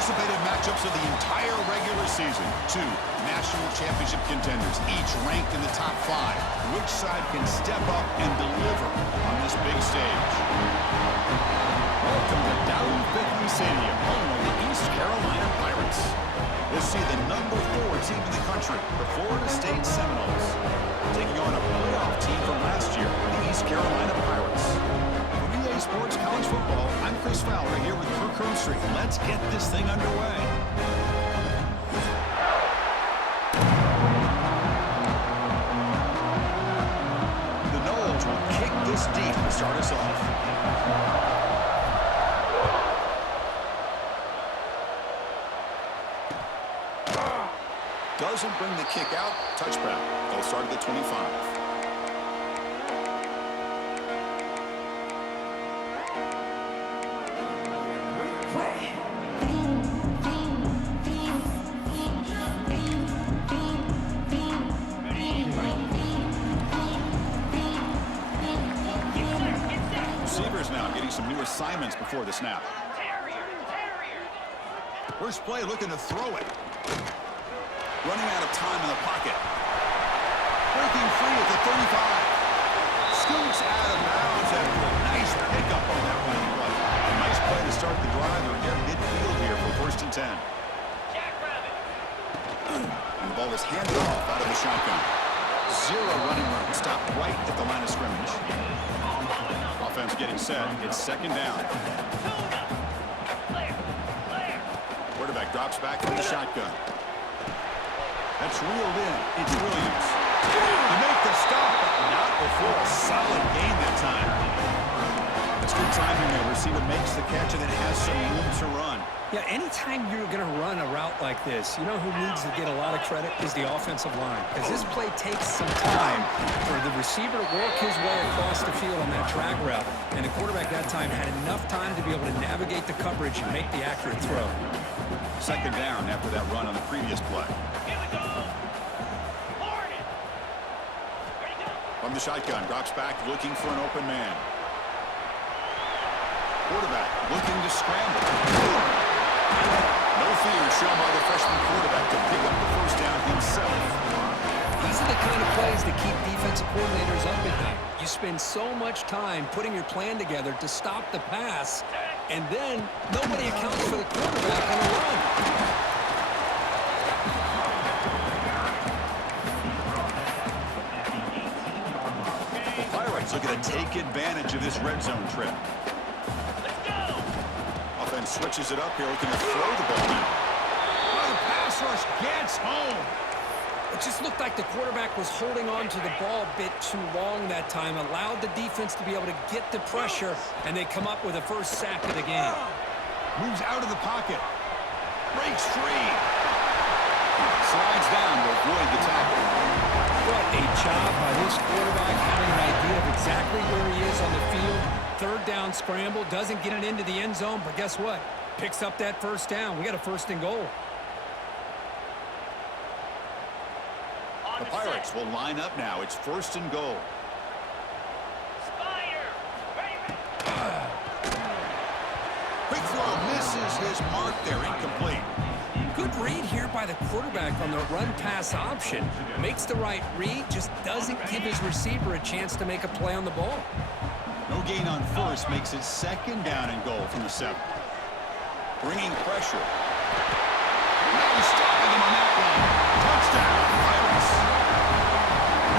anticipated matchups of the entire regular season. Two national championship contenders, each ranked in the top 5. Which side can step up and deliver on this big stage? Welcome to Dow Bickley Stadium, home of the East Carolina Pirates. We'll see the number 4 team in the country, the Florida State Seminoles, taking on a playoff team from last year, the East Carolina Pirates. For EA Sports College Football, I'm Chris Fowler here with Kirk Herbstreit. Let's get this thing underway. The Noles will kick this deep to start us off. Doesn't bring the kick out. Touchback. They'll start at the 25. Receivers now getting some new assignments before the snap. First play looking to throw it. Running out of time in the pocket. Breaking free at the 35. Scoots out of bounds after a nice pickup on that running play. A nice play to start the drive. They're near midfield here for 1st and 10. And the ball is handed off out of the shotgun. 0 running room. Stopped right at the line of scrimmage. Offense getting set. It's 2nd down. Quarterback drops back from the shotgun. That's reeled in. It's Williams. To make the stop, but not before a solid gain that time. It's good timing there. Receiver makes the catch and then has some room to run. Yeah, anytime you're going to run a route like this, you know who needs to get a lot of credit is the offensive line. Because this play takes some time for the receiver to work his way across the field on that drag route. And the quarterback that time had enough time to be able to navigate the coverage and make the accurate throw. 2nd down after that run on the previous play. From the shotgun, drops back, looking for an open man. Quarterback looking to scramble. No fear shown by the freshman quarterback to pick up the 1st down himself. These are the kind of plays that keep defensive coordinators up at night. You spend so much time putting your plan together to stop the pass, and then nobody accounts for the quarterback on the run. Looking to take advantage of this red zone trip. Let's go. Offense switches it up here, looking to throw the ball now. Oh, the pass rush gets home. It just looked like the quarterback was holding on to the ball a bit too long that time, allowed the defense to be able to get the pressure, and they come up with the 1st sack of the game. Moves out of the pocket. Breaks free. Slides down to avoid the tackle. What a job by this quarterback, having an idea of exactly where he is on the field. 3rd down scramble, doesn't get it into the end zone, but guess what? Picks up that 1st down. We got a 1st and goal. The Pirates will line up now. It's 1st and goal. Quick throw misses his mark there, incomplete. Good read here by the quarterback on the run-pass option. Makes the right read, just doesn't give his receiver a chance to make a play on the ball. No gain on 1st, makes it 2nd down and goal from the 7. Bringing pressure. Now stopping him on that one. Touchdown, Pirates.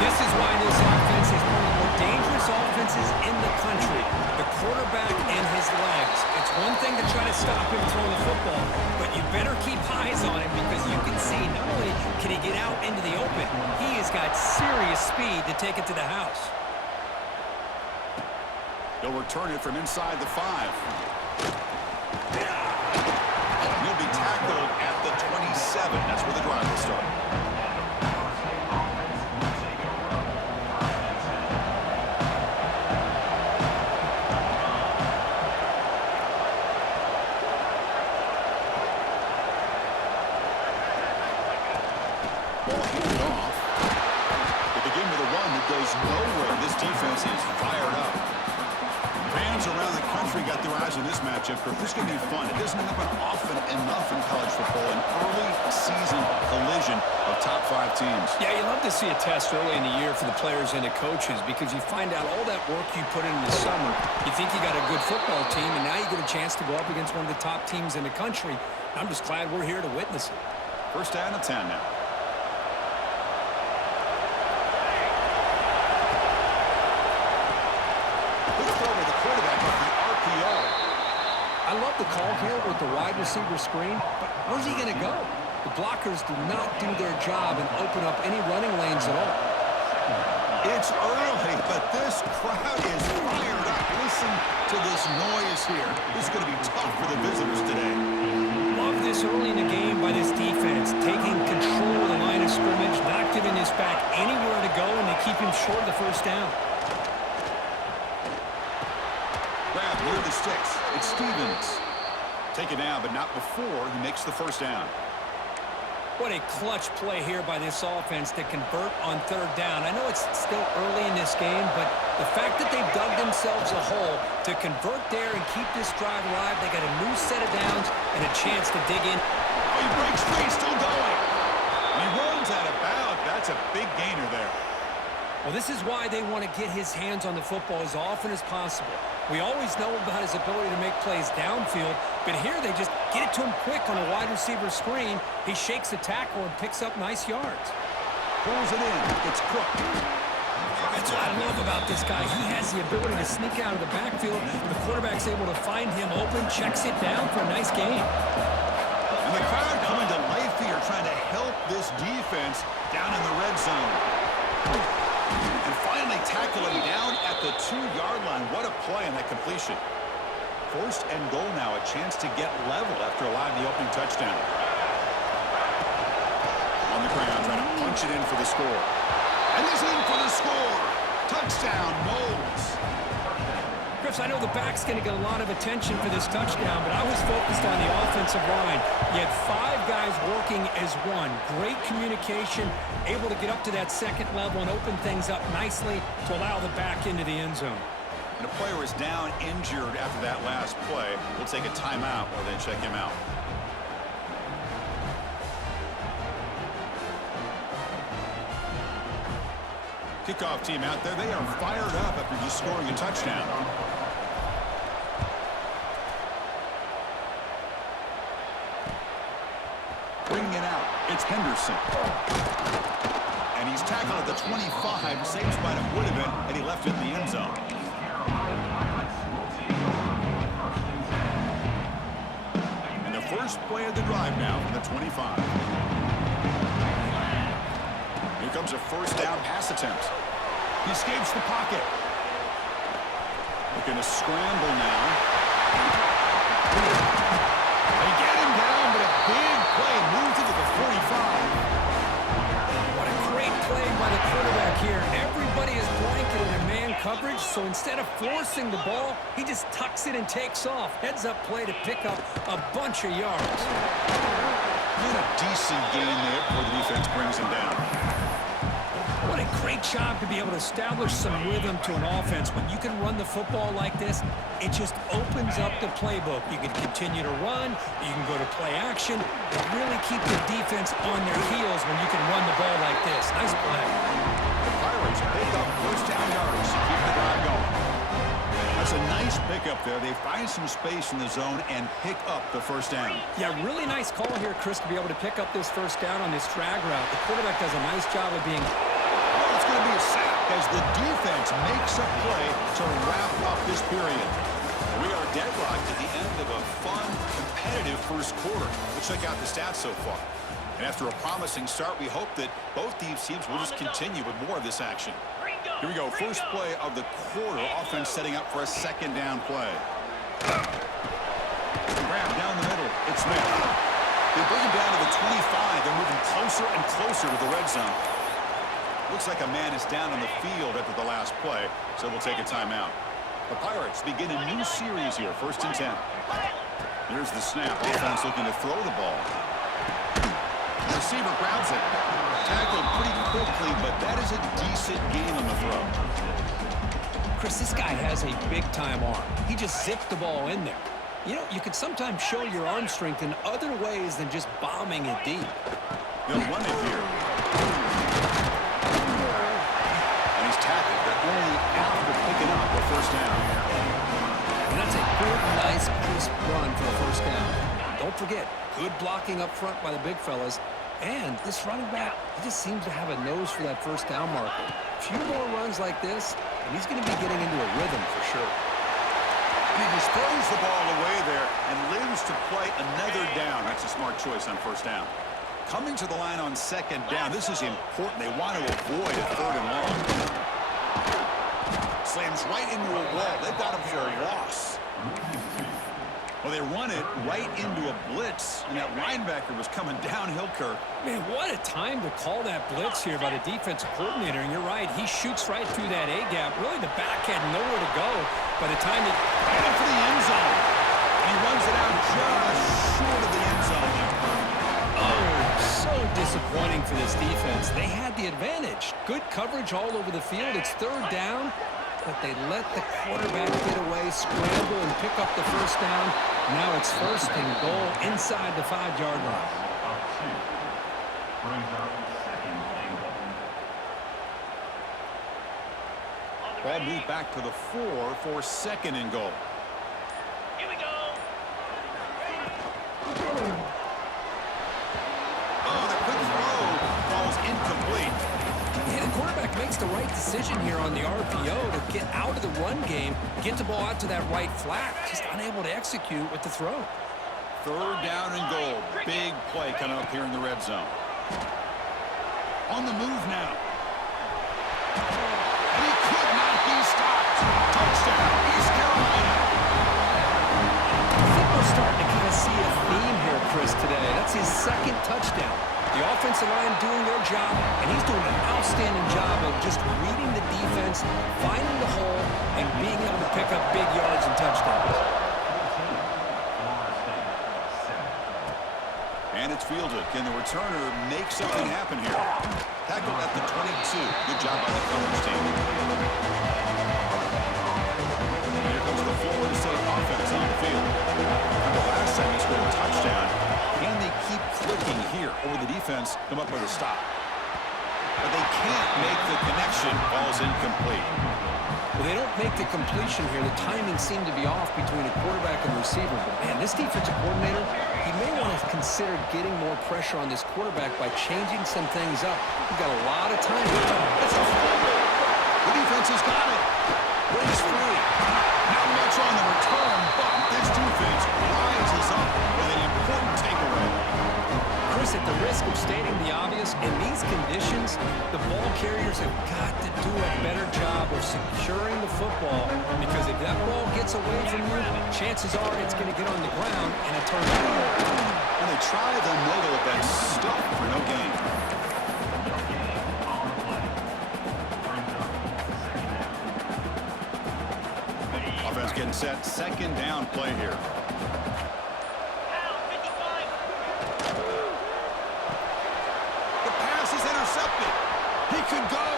This is why this offense is one of the more dangerous offenses in the country. The quarterback and his legs. It's one thing to try to stop him throwing the football, but you better keep eyes on him because you can see not only can he get out into the open, he has got serious speed to take it to the house. He'll return it from inside the 5. He'll be tackled at the 27. That's where the drive will start. Goes nowhere. This defense is fired up. Fans around the country got their eyes on this matchup. This is going to be fun. It doesn't happen often enough in college football. An early season collision of top 5 teams. Yeah, you love to see a test early in the year for the players and the coaches because you find out all that work you put in the summer. You think you got a good football team, and now you get a chance to go up against one of the top teams in the country. I'm just glad we're here to witness it. First down and 10 now. I love the call here with the wide receiver screen, but where's he going to go? The blockers do not do their job and open up any running lanes at all. It's early, but this crowd is fired up. Listen to this noise here. This is going to be tough for the visitors today. Love this early in the game by this defense, taking control of the line of scrimmage, not giving this back anywhere to go, and they keep him short of the first down. Grab near the sticks. It's Stevens. Take it now, but not before he makes the first down. What a clutch play here by this offense to convert on third down. I know it's still early in this game, but the fact that they've dug themselves a hole to convert there and keep this drive alive, they got a new set of downs and a chance to dig in. Oh, he breaks free, still going. And he runs out of bounds. That's a big gainer there. Well, this is why they want to get his hands on the football as often as possible. We always know about his ability to make plays downfield, but here they just get it to him quick on a wide receiver screen. He shakes the tackle and picks up nice yards. Pulls it in. It's Cook. That's what I love about this guy. He has the ability to sneak out of the backfield. The quarterback's able to find him open, checks it down for a nice gain. And the crowd coming to life here, trying to help this defense down in the red zone. And finally tackle him down at the 2-yard line. What a play on that completion. First and goal now, a chance to get level after allowing the opening touchdown. On the ground, trying to punch it in for the score. And he's in for the score. Touchdown, Knowles. Chris, I know the back's going to get a lot of attention for this touchdown, but I was focused on the offensive line. You had 5 guys working as one. Great communication, able to get up to that second level and open things up nicely to allow the back into the end zone. And a player is down injured after that last play. We'll take a timeout or then check him out. Kickoff team out there. They are fired up after just scoring a touchdown. Bringing it out, it's Henderson. And he's tackled at the 25, same spot it would have been, and he left it in the end zone. And the first play of the drive now from the 25. Here comes a first down pass attempt. He escapes the pocket. Looking to scramble now. They get him down, but a big play moves into the 45. What a great play by the quarterback here. Everybody is blanketed in man coverage, so instead of forcing the ball, he just tucks it and takes off. Heads-up play to pick up a bunch of yards. Did a decent gain there before the defense brings him down. What a great job to be able to establish some rhythm to an offense. When you can run the football like this, it just opens up the playbook. You can continue to run, you can go to play action, and really keep the defense on their heels when you can run the ball like this. Nice play. The Pirates pick up first down yards to keep the drive going. That's a nice pickup there. They find some space in the zone and pick up the first down. Yeah, really nice call here, Chris, to be able to pick up this first down on this drag route. The quarterback does a nice job of being... It's going to be a sack as the defense makes a play to wrap up this period. We are deadlocked at the end of a fun, competitive first quarter. Let's check out the stats so far. And after a promising start, we hope that both these teams will just continue with more of this action. Here we go. First play of the quarter. Offense setting up for a second down play. Grab down the middle. It's Smith. They bring him down to the 25. They're moving closer and closer to the red zone. Looks like a man is down on the field after the last play, so we'll take a timeout. The Pirates begin a new series here, first and 10. Here's the snap. Offense looking to throw the ball. The receiver grabs it. Tackled pretty quickly, but that is a decent gain on the throw. Chris, this guy has a big-time arm. He just zipped the ball in there. You know, you can sometimes show your arm strength in other ways than just bombing it deep. He'll run it here. And he's tackled, but only after picking up the first down. And that's a good, nice, crisp run for a first down. Don't forget, good blocking up front by the big fellas. And this running back, he just seems to have a nose for that first down marker. A few more runs like this, and he's going to be getting into a rhythm for sure. And he just throws the ball away there and lives to play another down. That's a smart choice on first down. Coming to the line on second down, this is important. They want to avoid a third and long. Slams right into a wall. They've got him for a loss. Well, they run it right into a blitz, and that linebacker was coming downhill, Kirk. Man, what a time to call that blitz here by the defensive coordinator. And you're right, he shoots right through that A-gap. Really, the back had nowhere to go by the time he headed for the end zone. And he runs it out just short of the end zone. Oh, so disappointing for this defense. They had the advantage. Good coverage all over the field. It's third down, but they let the quarterback get away, scramble, and pick up the first down. Now it's first and goal inside the 5-yard line. Ball moved back to the 4 for second and goal. Here we go. Oh, the quick throw falls incomplete. Yeah, the quarterback makes the right decision here on the RPO to get out of the run game, get the ball out to that right flat. Just unable to execute with the throw. Third down and goal. Big play coming up here in the red zone. On the move now. And he could not be stopped. Touchdown, East Carolina. I think we're starting to kind of see a theme here, Chris, today. That's his second touchdown. The offensive line doing their job, and he's doing an outstanding job of just reading the defense, finding the hole, and being able to pick up big yards and touchdowns. And it's fielded. Can the returner make something happen here? Tackled at the 22. Good job by the coverage team. Here comes the Florida State offense on the field. Remember last time he scored a touchdown. Can they keep clicking here, or the defense come up with a stop? But they can't make the connection. Ball's incomplete. Well, they don't make the completion here. The timing seemed to be off between a quarterback and receiver. But, man, this defensive coordinator, he may want to consider getting more pressure on this quarterback by changing some things up. We've got a lot of time. That's a fumble. The defense has got it. Breaks free. Not much on the return, but this defense rises up with an important takeaway. Chris, at the risk of stating the obvious, in these conditions, the ball carriers have got to do a better job of securing the football, because if that ball gets away from you, chances are it's going to get on the ground and a turnover. When they try the middle of that stuff for no gain. Offense getting set. Second down play here. The pass is intercepted. He could go.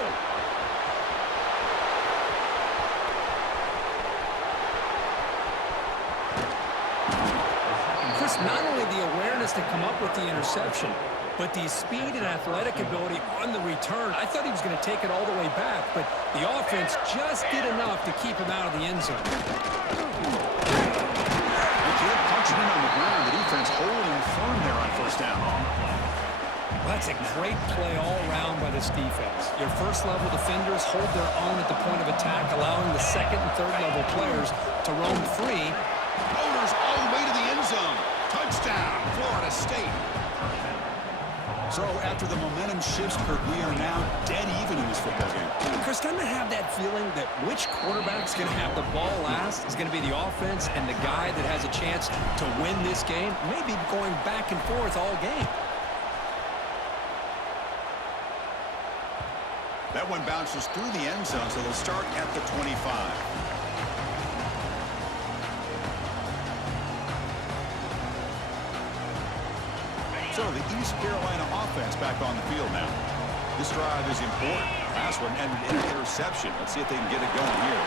Chris, not only the awareness to come up with the interception, but the speed and athletic ability on the return. I thought he was going to take it all the way back, but the offense just did enough to keep him out of the end zone. They punching in on the ground. The defense holding firm there on first down. Well, that's a great play all around by this defense. Your first-level defenders hold their own at the point of attack, allowing the second and third-level players to roam free. Motors all the way to the end zone. Touchdown, Florida State. So after the momentum shifts, Kirk, we are now dead even in this football game. Chris, doesn't it have that feeling that which quarterback's going to have the ball last is going to be the offense, and the guy that has a chance to win this game may be going back and forth all game? That one bounces through the end zone, so they'll start at the 25. So the East Carolina offense back on the field now. This drive is important. Last one and an interception. Let's see if they can get it going here.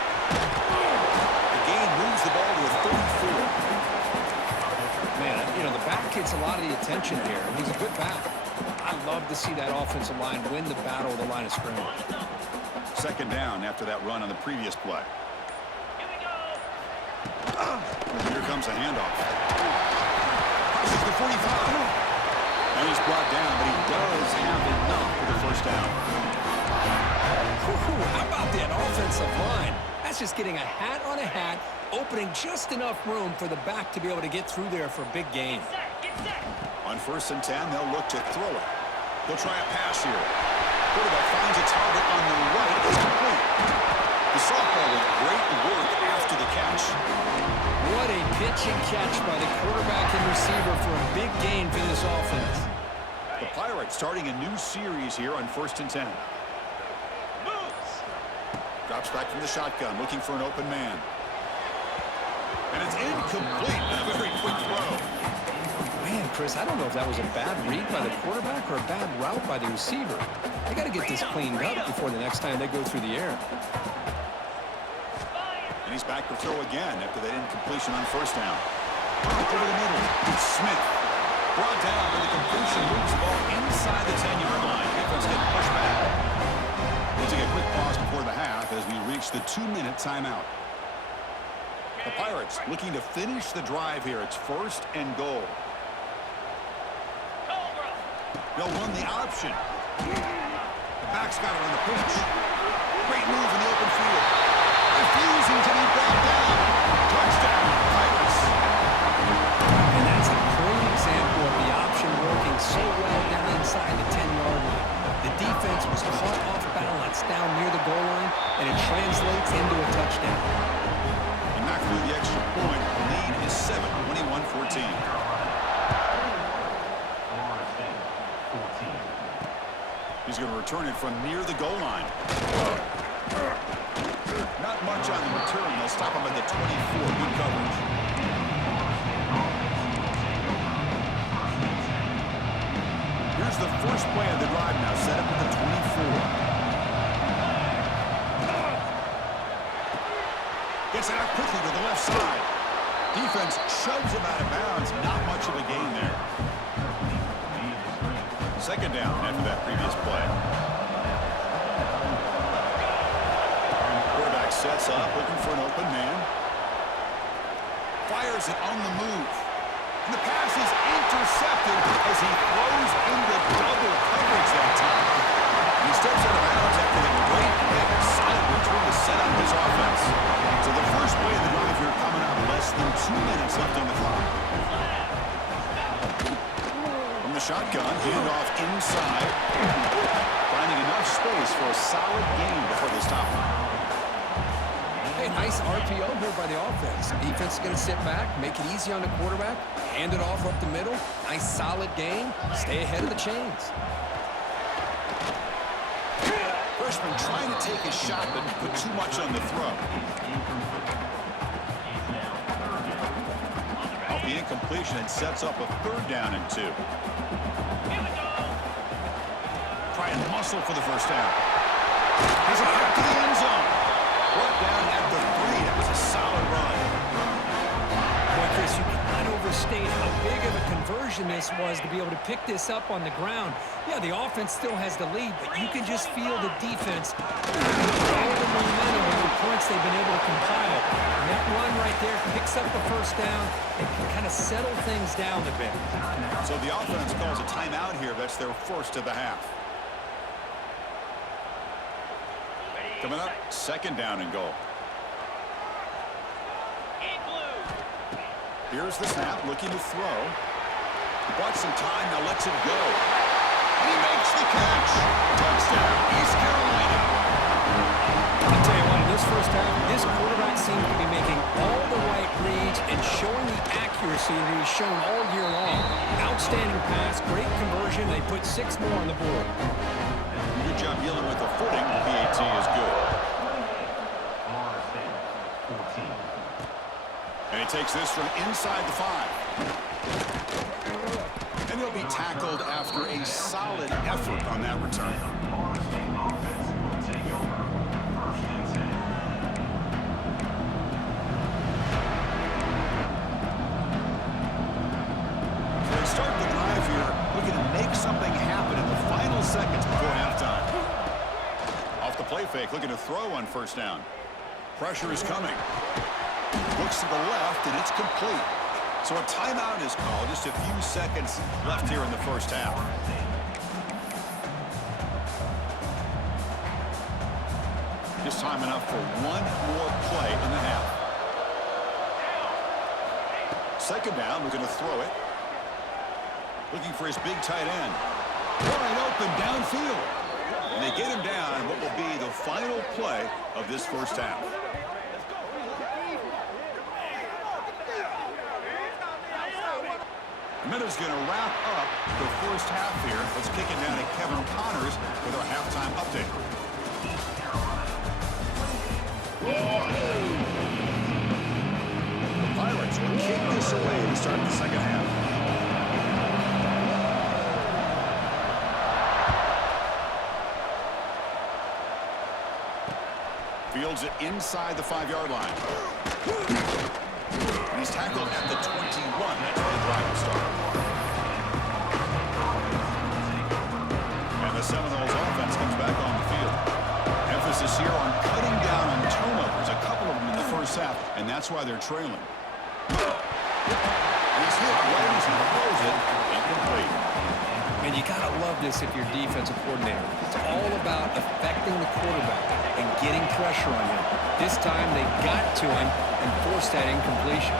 The gain moves the ball to a 34. Man, you know, the back gets a lot of the attention here. He's a good back. I love to see that offensive line win the battle of the line of scrimmage. Second down after that run on the previous play. Here comes a handoff. Crosses the 45. And he's brought down, but he does have enough for the first down. How about that offensive line? That's just getting a hat on a hat, opening just enough room for the back to be able to get through there for a big gain. On 1st and 10, they'll look to throw it. They'll try a pass here. Quarterback finds a target on the right. It's complete. The sophomore with great work after the catch. What a pitch and catch by the quarterback and receiver for a big gain for this offense. The Pirates starting a new series here on 1st and 10. Drops back from the shotgun, looking for an open man. And it's incomplete. A very quick throw. Man, Chris, I don't know if that was a bad read by the quarterback or a bad route by the receiver. They got to get this cleaned up before the next time they go through the air. And he's back to throw again after that incompletion on 1st down. Over the middle. It's Smith. Brought down, but the completion moves the ball inside the 10-yard line. Defense getting pushed back. We'll take a quick pause before the half as we reach the 2-minute timeout. The Pirates looking to finish the drive here. It's 1st and goal. They'll run the option. The back's got it on the pitch. Great move in the open field. Refusing to be brought down. Touchdown, Pirates. And that's a great example of the option working so well down inside the 10-yard line. The defense was caught off balance down near the goal line, and it translates into a touchdown. And not through the extra point. The lead is 7, 21-14. He's going to return it from near the goal line. Not much on the return. They'll stop him at the 24. Good coverage. Here's the first play of the drive now. Set up at the 24. Gets it out quickly to the left side. Defense shoves him out of bounds. Not much of a gain there. Second down after that previous play. Quarterback sets up, looking for an open man. Fires it on the move. And the pass is intercepted as he throws into double coverage that time. And he steps out of bounds after the great pick. Solid return to set up his offense. So the first play of the drive here coming up, less than 2 minutes left on the clock. The shotgun, handoff inside. Finding enough space for a solid gain before they stop him. Hey, nice RPO here by the offense. Defense is going to sit back, make it easy on the quarterback, hand it off up the middle. Nice solid gain. Stay ahead of the chains. Freshman trying to take a shot, but put too much on the throw. Off the incompletion and sets up a 3rd down and 2. Try and muscle for the first down. Has it back to the end zone. Brought down at the 3. That was a solid run. Boy, Chris, you cannot overstate how big of a conversion this was to be able to pick this up on the ground. Yeah, the offense still has the lead, but you can just feel the defense. All the momentum and the points they've been able to compile. And that run right there picks up the first down and can kind of settle things down a bit. So the offense calls a timeout here. That's their first of the half. Coming up, 2nd down and goal. Here's the snap, looking to throw. He bought some time, now lets it go. And he makes the catch. Touchdown, East Carolina. I'll tell you what, in this first half, this quarterback seems to be making all the right reads and showing the accuracy that he's shown all year long. Outstanding pass, great conversion. They put 6 more on the board. Good job dealing with the footing. The PAT is good. And he takes this from inside the 5. And he'll be tackled after a solid effort on that return. play fake, looking to throw on first down. Pressure is coming. Looks to the left, and it's complete. So a timeout is called. Just a few seconds left here in the first half. Just time enough for one more play in the half. Second down, looking to throw it. Looking for his big tight end. Wide open downfield. And they get him down what will be the final play of this first half. Minute's going to wrap up the first half here. Let's kick it down to Kevin Connors with our halftime update. The Pirates will kick this away to start the second half. Fields it inside the 5-yard line. And he's tackled at the 21. That's where the drive will start. And the Seminoles offense comes back on the field. Emphasis here on cutting down on turnovers, a couple of them in the first half, and that's why they're trailing. He's hit right as he throws it, incomplete. And you got to love this if you're defensive coordinator. It's all about affecting the quarterback and getting pressure on him. This time they got to him and forced that incompletion.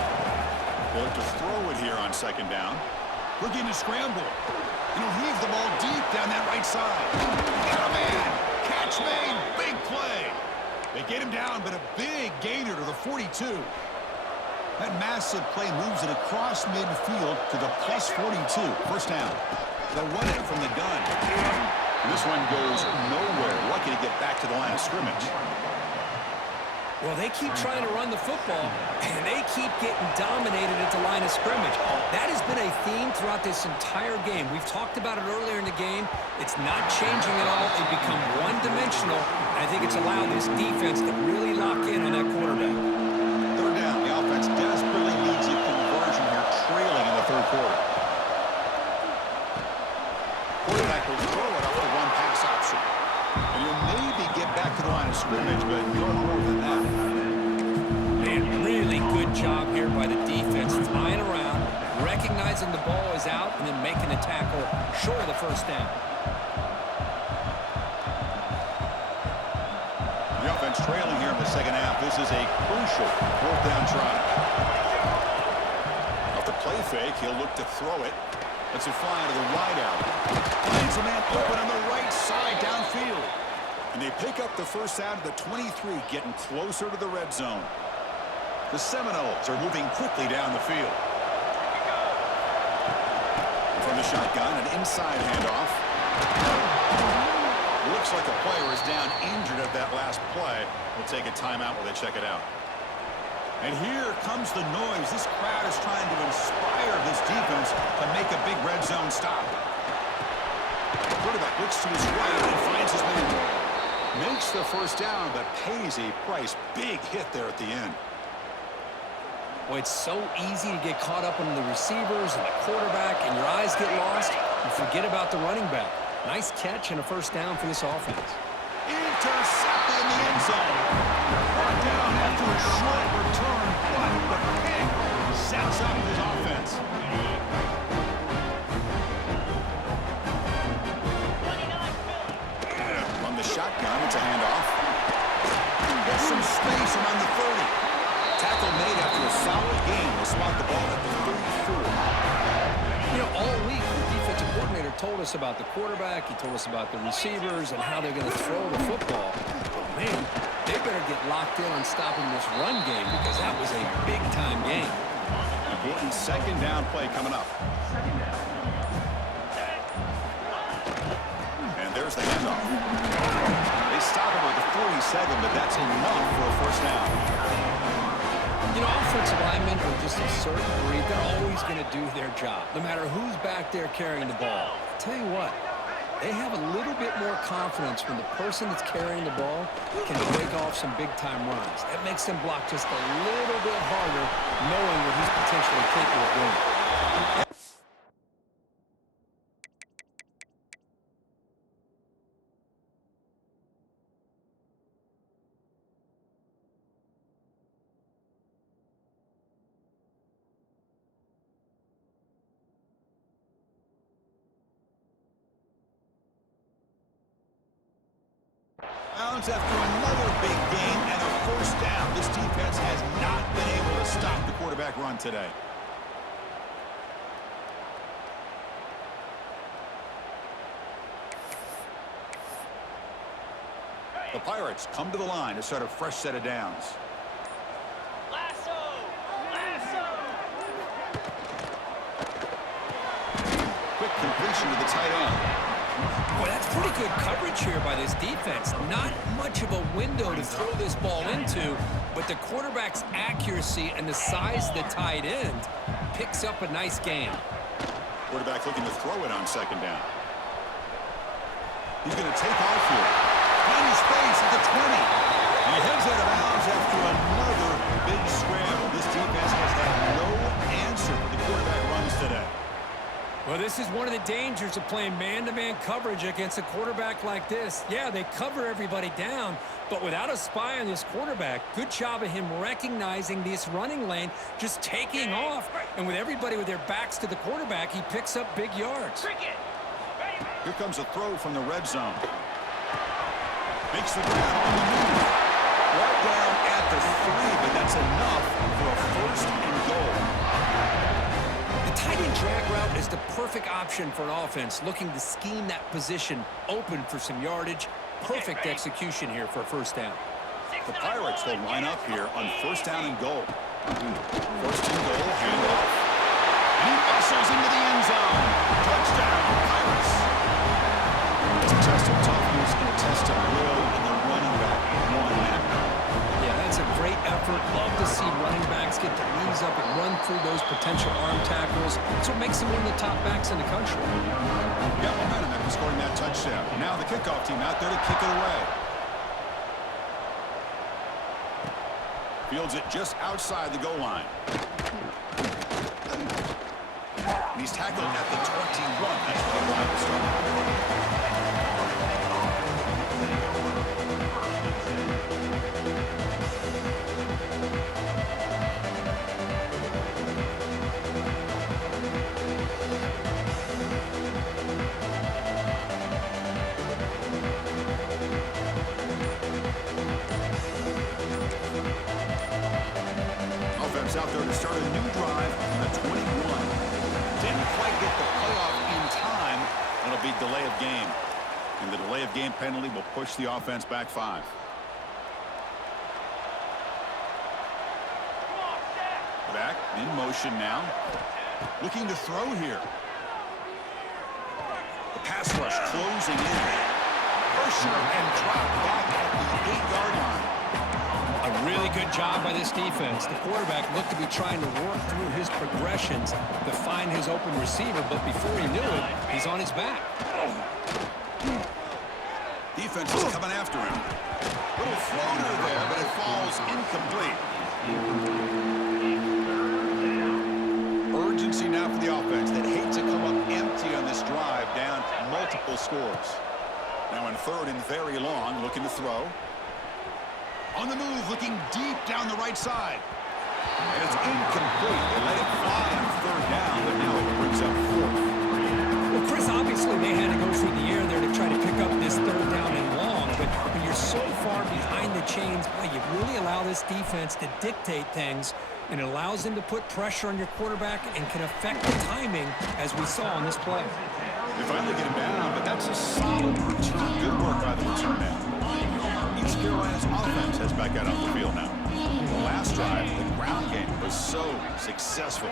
They'll have to throw it here on second down. Looking to scramble. And he'll heave the ball deep down that right side. Got a man. Catch made. Big play. They get him down, but a big gainer to the 42. That massive play moves it across midfield to the plus 42. First down. They'll run it from the gun. And this one goes nowhere. Lucky to get back to the line of scrimmage. Well, they keep trying to run the football, and they keep getting dominated at the line of scrimmage. That has been a theme throughout this entire game. We've talked about it earlier in the game. It's not changing at all. They've become one-dimensional. I think it's allowed this defense to really lock in on that quarterback. Third down. The offense desperately needs a conversion here, trailing in the third quarter. Quarterback will throw it off the one-pass option. And he'll maybe get back to the line of scrimmage, but no more than that. Man, really good job here by the defense, tying around, recognizing the ball is out, and then making the tackle short of the first down. The offense trailing here in the second half. This is a crucial fourth down try. Off the play fake, he'll look to throw it. Lets it fly to the wide out. Finds a man open on the right side downfield. And they pick up the first out of the 23, getting closer to the red zone. The Seminoles are moving quickly down the field. From the shotgun, an inside handoff. Looks like a player is down injured at that last play. We'll take a timeout while they check it out. And here comes the noise. This crowd is trying to inspire this defense to make a big red zone stop. The quarterback looks to his right and finds his man. Makes the first down, but pays a price. Big hit there at the end. Boy, it's so easy to get caught up on the receivers and the quarterback, and your eyes get lost. You forget about the running back. Nice catch and a first down for this offense. Intercepted in the end zone. Brought down after a short return, but the pick sets up his offense. From the shotgun, it's a handoff. There's some space around the 30. Tackle made after a solid game. Will spot the ball at the 34. You know, all week, the defensive coordinator told us about the quarterback. He told us about the receivers and how they're going to throw the football. But, man, they better get locked in on stopping this run game because that was a big-time game. Important second down play coming up. And there's the handoff. They stop him at the 47, but that's enough for a first down. You know, offensive linemen are just a certain breed. They're always going to do their job, no matter who's back there carrying the ball. I'll tell you what, they have a little bit more confidence when the person that's carrying the ball can break off some big-time runs. That makes them block just a little bit harder, knowing what he's potentially capable of doing. bounds after another big gain and a first down. This defense has not been able to stop the quarterback run today. The Pirates come to the line to start a fresh set of downs. Lasso! Lasso! Quick completion to the tight end. Boy, that's pretty good coverage here by this defense. Not much of a window to throw this ball into, but the quarterback's accuracy and the size of the tight end picks up a nice gain. Quarterback looking to throw it on second down. He's going to take off here. Plenty of space at the 20. And he heads out of bounds after another big scramble. This defense has had no answer for the quarterback runs today. Well, this is one of the dangers of playing man-to-man coverage against a quarterback like this. Yeah, they cover everybody down, but without a spy on this quarterback, good job of him recognizing this running lane, just taking off. And with everybody with their backs to the quarterback, he picks up big yards. Cricket! Ready, ready. Here comes a throw from the red zone. Makes the ground on the move. Right down at the 3, but that's enough for a first and goal. The tight end drag route is the perfect option for an offense looking to scheme that position open for some yardage. Perfect execution here for a first down. The Pirates will line up here on first down and goal. First and goal, handoff. And he bustles into the end zone. Touchdown, Pirates. It's a test of toughness and a test of will, and the running back won that. Yeah, that's a great effort. Love to see running backs get their knees up and run through those potential arm tackles. That's what makes them one of the top backs in the country. Got momentum after scoring that touchdown. Now the kickoff team out there to kick it away. Fields it just outside the goal line. And he's tackled at the 21. That's where the line will start. Out there to start a new drive from the 21. Didn't quite get the playoff in time. It'll be delay of game. And the delay of game penalty will push the offense back 5. Back in motion now. Looking to throw here. The pass rush closing in. Pressure and drop back at the 8-yard line. A really good job by this defense. The quarterback looked to be trying to work through his progressions to find his open receiver, but before he knew it, he's on his back. Defense is coming after him. Little floater there, but it falls incomplete. Urgency now for the offense that hates to come up empty on this drive, down multiple scores. Now in third and very long, looking to throw. On the move, looking deep down the right side. And it's incomplete. They let it fly on third down, but now it brings up fourth. Well, Chris, obviously they had to go through the air there to try to pick up this third down and long, but when you're so far behind the chains, boy, you really allow this defense to dictate things, and it allows them to put pressure on your quarterback and can affect the timing, as we saw on this play. They finally get him down, but that's a solid return. Good work by the return man. East Carolina's offense has back out on the field now. The last drive, the ground game was so successful.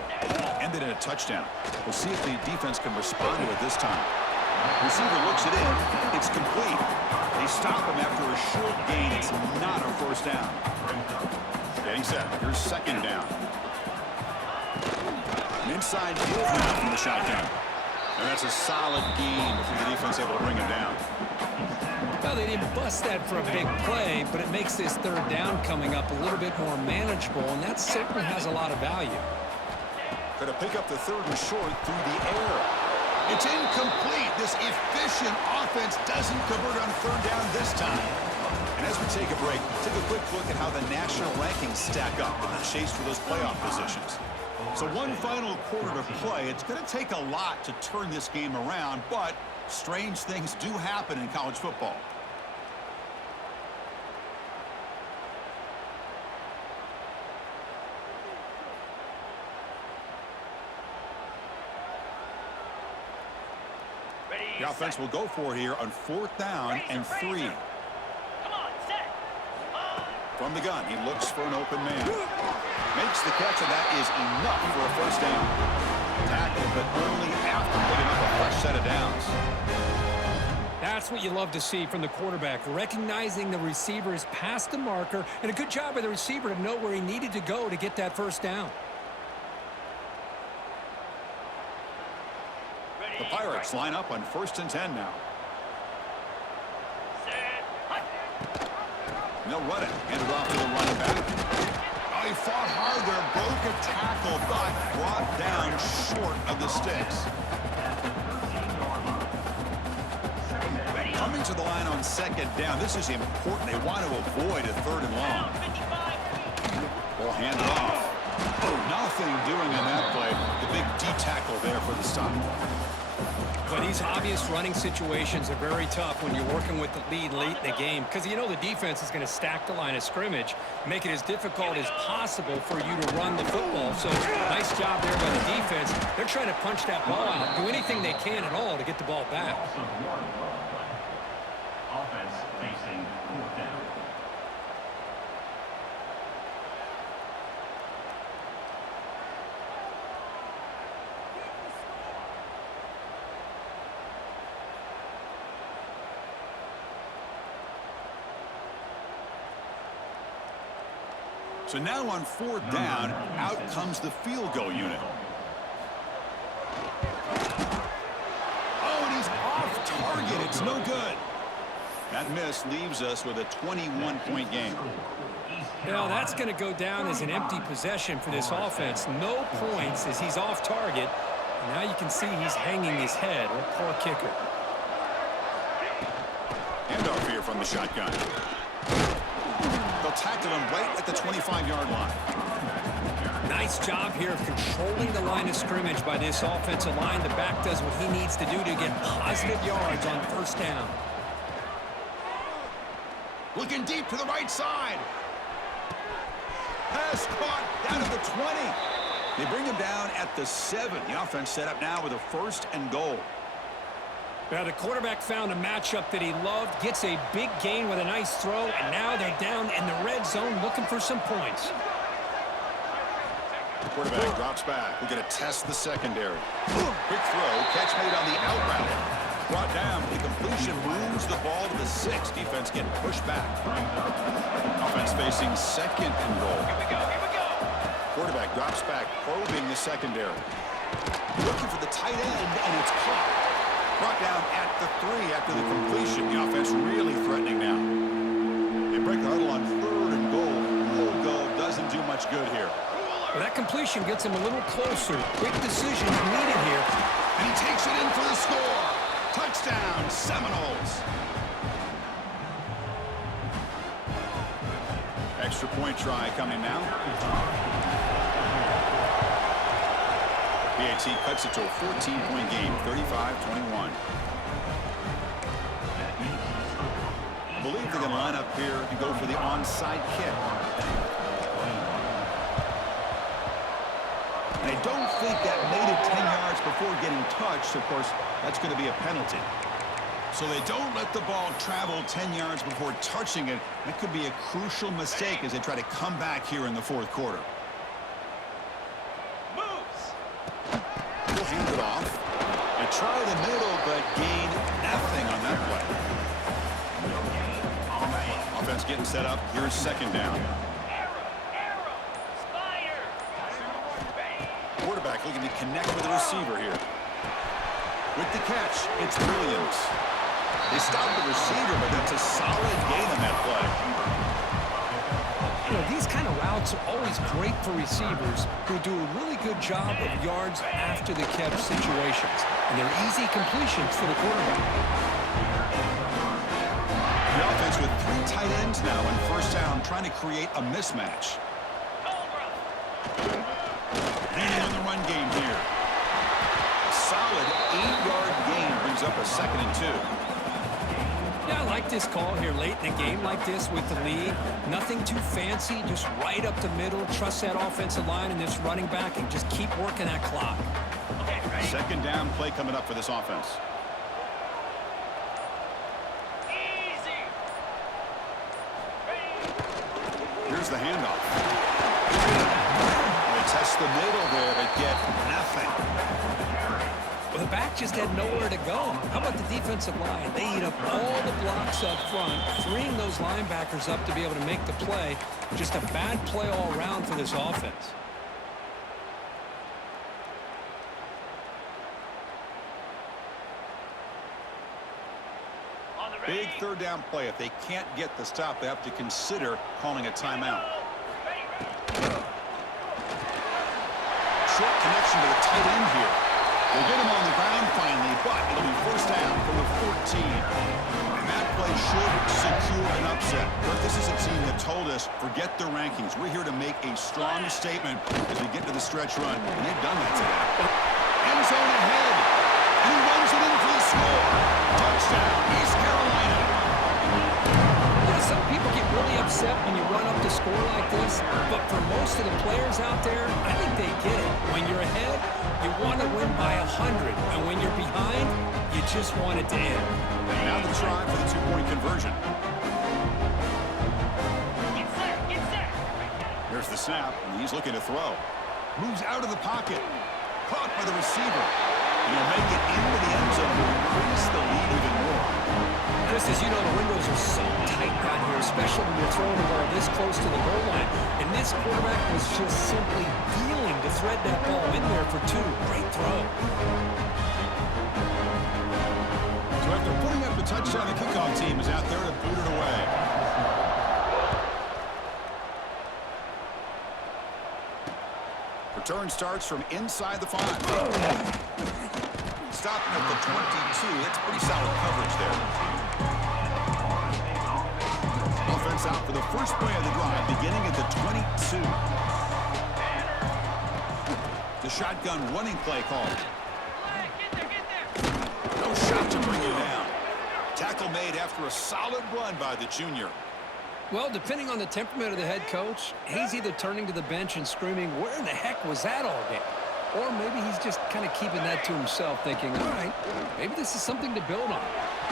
Ended in a touchdown. We'll see if the defense can respond to it this time. Receiver looks it in. It's complete. They stop him after a short gain. It's not a first down. Getting set. Here's second down. An inside give now from the shotgun. And that's a solid gain before the defense able to bring him down. Well, they didn't bust that for a big play, but it makes this third down coming up a little bit more manageable, and that certainly has a lot of value. Going to pick up the third and short through the air. It's incomplete. This efficient offense doesn't convert on third down this time. And as we take a break, take a quick look at how the national rankings stack up in the chase for those playoff positions. So one final quarter to play. It's going to take a lot to turn this game around, but strange things do happen in college football. The offense will go for it here on 4th down and 3. Come on, set. From the gun, he looks for an open man. Makes the catch, and that is enough for a first down. Tackled, but only after picking up a fresh set of downs. That's what you love to see from the quarterback, recognizing the receiver is past the marker, and a good job by the receiver to know where he needed to go to get that first down. The Pirates line up on 1st and 10 now. And they'll run it. Hand it off to the running back. Oh, he fought hard there. Broke a tackle, but brought down short of the sticks. Coming to the line on 2nd down. This is important. They want to avoid a 3rd and long. Ball handed off. Oh, nothing doing in that play. The big D tackle there for the stop. But these obvious running situations are very tough when you're working with the lead late in the game, because you know the defense is going to stack the line of scrimmage, make it as difficult as possible for you to run the football. So nice job there by the defense. They're trying to punch that ball out, do anything they can at all to get the ball back. Offense facing 4th down. So now on 4th down, out comes the field goal unit. Oh, and he's off target. It's no good. That miss leaves us with a 21-point game. Now that's going to go down as an empty possession for this offense. No points as he's off target. And now you can see he's hanging his head. A poor kicker. Handoff here from the shotgun. They'll tackle him right at the 25-yard line. Nice job here of controlling the line of scrimmage by this offensive line. The back does what he needs to do to get positive yards on 1st down. Looking deep to the right side. Pass caught down at the 20. They bring him down at the 7. The offense set up now with a 1st and goal. Now the quarterback found a matchup that he loved, gets a big gain with a nice throw, and now they're down in the red zone looking for some points. The quarterback drops back. We're going to test the secondary. Quick throw, catch made on the out route. Brought down, the completion moves the ball to the 6. Defense getting pushed back. Offense facing 2nd and goal. Here we go. Quarterback drops back, probing the secondary. Looking for the tight end, and it's caught. Brought down at the 3 after the completion. The offense really threatening now. They break the huddle on 3rd and goal. Field goal doesn't do much good here. Well, that completion gets him a little closer. Quick decision needed here. And he takes it in for the score. Touchdown, Seminoles. Extra point try coming now. PAT cuts it to a 14-point game, 35-21. I believe they're going to line up here and go for the onside kick. And I don't think that made it 10 yards before getting touched. Of course, that's going to be a penalty. So they don't let the ball travel 10 yards before touching it. That could be a crucial mistake as they try to come back here in the 4th quarter. He'll hand it off. They try the middle, but gain nothing on that play. Offense getting set up. Here's 2nd down. Quarterback looking to connect with the receiver here. With the catch, it's Williams. They stop the receiver, but that's a solid gain on that play. You know, these kind of routes are always great for receivers who do a really good job of yards after the catch situations. And they're easy completions for the quarterback. The offense with 3 tight ends now in 1st down, trying to create a mismatch. Leaning on the run game here. Solid 8-yard gain brings up a 2nd and 2. Yeah, I like this call here late in a game like this with the lead. Nothing too fancy, just right up the middle. Trust that offensive line and this running back and just keep working that clock. 2nd down play coming up for this offense. Here's the handoff. They test the middle there, but get nothing. Well, the back just had nowhere to go. How about the defensive line? They eat up all the blocks up front, freeing those linebackers up to be able to make the play. Just a bad play all around for this offense. Big third down play. If they can't get the stop, they have to consider calling a timeout. Short connection to the tight end here. They get him on the ground finally, but it'll be first down from the 14. And that play should secure an upset. But this is a team that told us, forget the rankings. We're here to make a strong statement as we get to the stretch run. And they've done that today. End zone ahead. And he runs it in for the score. Touchdown, East Carolina. Some people get really upset when you run up to score like this, but for most of the players out there, I think they get it. When you're ahead, you want to win by 100, and when you're behind, you just want it to end. Now the try for the two-point conversion. Get set, get set. There's the snap, and he's looking to throw. Moves out of the pocket. Caught by the receiver. He'll make it into the end zone to increase the lead even more. Chris, as you know, the windows are so tight down here, especially when you're throwing the ball this close to the goal line. And this quarterback was just simply dealing to thread that ball in there for two. Great throw. So after putting up the touchdown, the kickoff team is out there to boot it away. Return starts from inside the 5. Stopping at the 22. That's pretty solid coverage there. Offense out for the first play of the drive, beginning at the 22. The shotgun running play called. Get there. No shot to bring you down. Tackle made after a solid run by the junior. Well, depending on the temperament of the head coach, he's either turning to the bench and screaming, where in the heck was that all game? Or maybe he's just kind of keeping that to himself, thinking, all right, maybe this is something to build on.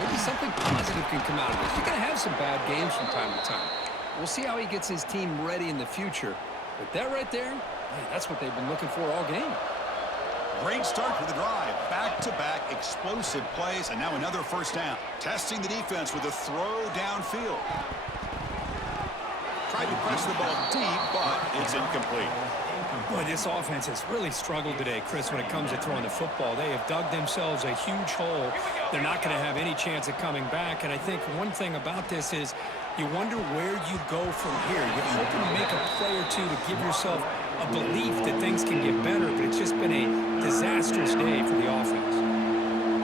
Maybe something positive can come out of this. You're going to have some bad games from time to time. We'll see how he gets his team ready in the future. But that right there, man, that's what they've been looking for all game. Great start for the drive. Back-to-back explosive plays, and now another first down. Testing the defense with a throw downfield. Tried to press the ball deep, but it's incomplete. Boy, this offense has really struggled today, Chris, when it comes to throwing the football. They have dug themselves a huge hole. They're not going to have any chance of coming back. And I think one thing about this is you wonder where you go from here. You're hoping to make a play or two to give yourself a belief that things can get better, but it's just been a disastrous day for the offense.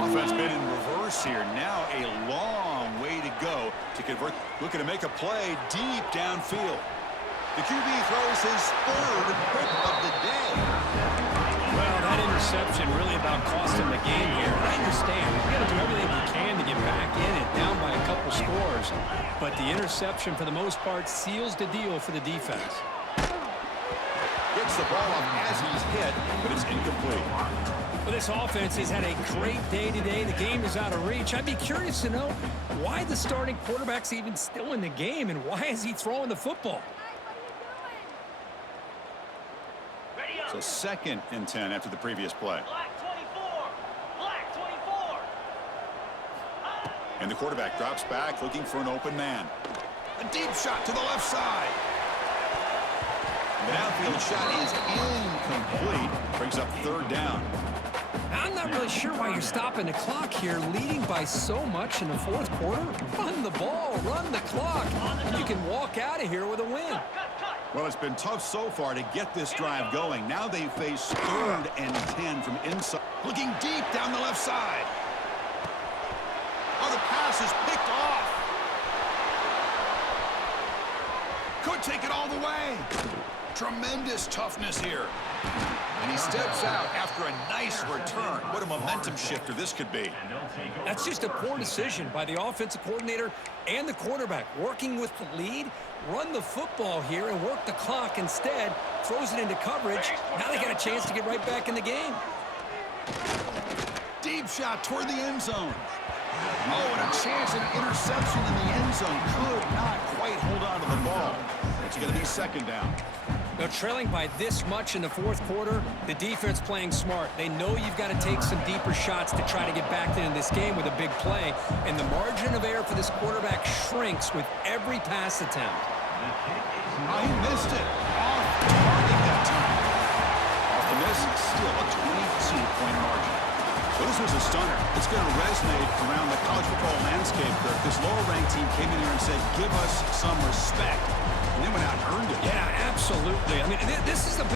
Offense been in reverse here. Now a long way to go to convert. Looking to make a play deep downfield. The QB throws his third pick of the day. Well, that interception really about cost him the game here. I understand. You got to do everything you can to get back in it, down by a couple scores. But the interception, for the most part, seals the deal for the defense. Gets the ball up as he's hit, but it's incomplete. Well, this offense has had a great day today. The game is out of reach. I'd be curious to know why the starting quarterback's even still in the game, and why is he throwing the football? So 2nd and 10 after the previous play. Black 24. Black 24. And the quarterback drops back looking for an open man. A deep shot to the left side. The downfield shot is incomplete. Brings up third down. I'm not really sure why you're stopping the clock here, leading by so much in the fourth quarter. Run the ball, run the clock, and you can walk out of here with a win. Well, it's been tough so far to get this drive going. Now they face 3rd and 10 from inside. Looking deep down the left side. Oh, the pass is picked off. Could take it all the way. Tremendous toughness here. And he steps out after a nice return. What a momentum shifter this could be. That's just a poor decision by the offensive coordinator and the quarterback. Working with the lead, run the football here and work the clock instead. Throws it into coverage. Now they got a chance to get right back in the game. Deep shot toward the end zone. Oh, and a chance at an interception in the end zone. Could not quite hold on to the ball. It's going to be second down. Now, trailing by this much in the fourth quarter, the defense playing smart. They know you've got to take some deeper shots to try to get back into this game with a big play, and the margin of error for this quarterback shrinks with every pass attempt. Oh, he missed it. Off target that time. Off the miss, still a 22-point margin. Well, this was a stunner. It's going to resonate around the college football landscape, Kirk. This lower-ranked team came in here and said, give us some respect. And then went out and earned it. Yeah, absolutely. I mean, this is the